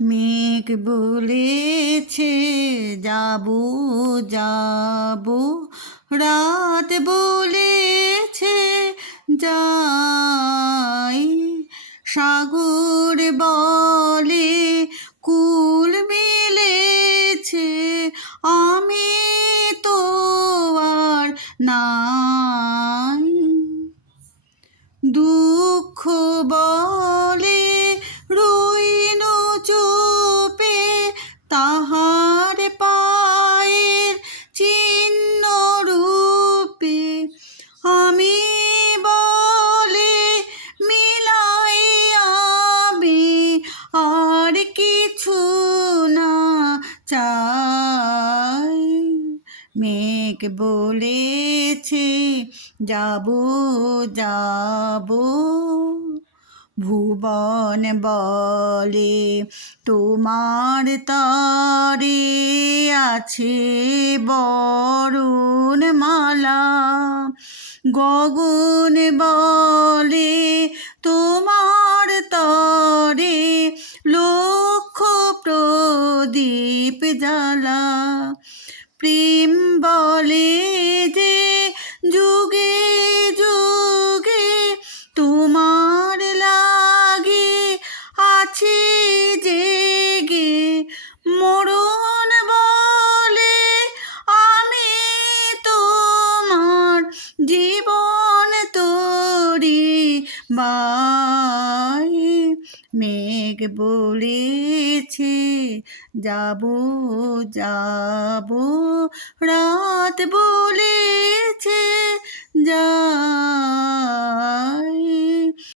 মেঘ বলেছে যাবো যাবো, রাত বলেছে যাই, সাগর বলে কুল মিলেছে, আমি তো আর নাই। দুঃখ বলে রইনু চুপে, তাহার পায়ের চিহ্ন রূপে, আমি বলে মিলাই আমি আর কিছু না চাই। মেঘ বলেছে যাবো যাবো, ভুবন বলে তোমার তরে আছে বরুণ মালা, গগন বলে তোমার তরে লক্ষ প্রদীপ জ্বালা, প্রেম বলে যে যুগে যুগে তোমার লাগে আছে জেগে, মরণ বলে আমি তোমার জীবন তোরি বাই। মেঘ বলেছে যাবো যাবো, রাত বলেছে যাই।